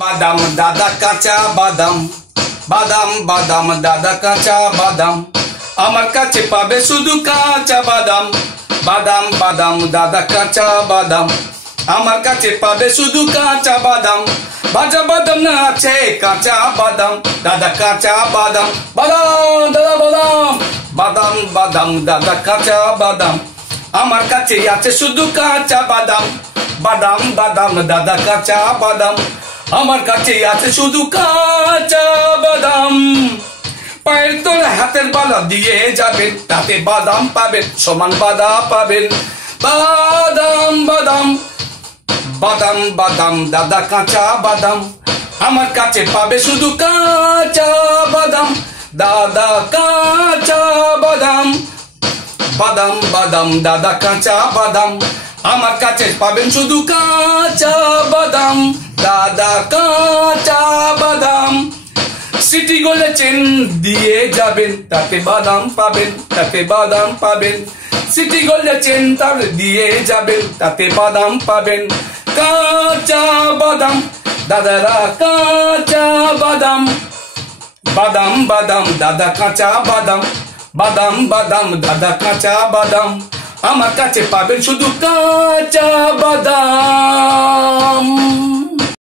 বাদাম দাদা কাঁচা বাদাম, বাদাম বাদাম দাদা কাঁচা বাদাম, আমার কাছে পাবে শুধু কাঁচা বাদাম, বাদাম বাদাম দাদা কাঁচা বাদাম, আমার কাছে পাবে শুধু কাঁচা বাদাম, ভাজা বাদাম না আছে কাঁচা বাদাম, দাদা কাঁচা বাদাম, বাদাম দাদা বাদাম, বাদাম বাদাম দাদা কাঁচা বাদাম, আমার কাছে আছে শুধু কাঁচা বাদাম, বাদাম বাদাম দাদা কাঁচা বাদাম, আমার কাছে আছে শুধু কাঁচা বাদাম। পায়ের তোলে হাতের বালা দিয়ে যাবেন, তাতে বাদাম পাবেন, সমান বাদাম পাবেন, বাদাম বাদাম, বাদাম বাদাম দাদা কাঁচা বাদাম, আমার কাছে পাবে শুধু কাঁচা বাদাম, দাদা কাঁচা বাদাম, বাদাম বাদাম দাদা কাঁচা বাদাম, আমার কাছে পাবেন শুধু কাঁচা বাদাম, দাদা কাঁচা বাদাম। সিটি গোলে চেন দিয়ে যাবেন, তাতে বাদাম পাবেন, তাতে বাদাম পাবেন, সিটি গোলে চেন তার দিয়ে যাবেন, তাতে বাদাম পাবেন, কাঁচা বাদাম, দাদারা কাঁচা বাদাম, বাদাম বাদাম দাদা কাঁচা বাদাম, বাদাম বাদাম দাদা কাঁচা বাদাম, আমার কাছে পাবেন শুধু কাঁচা বাদাম।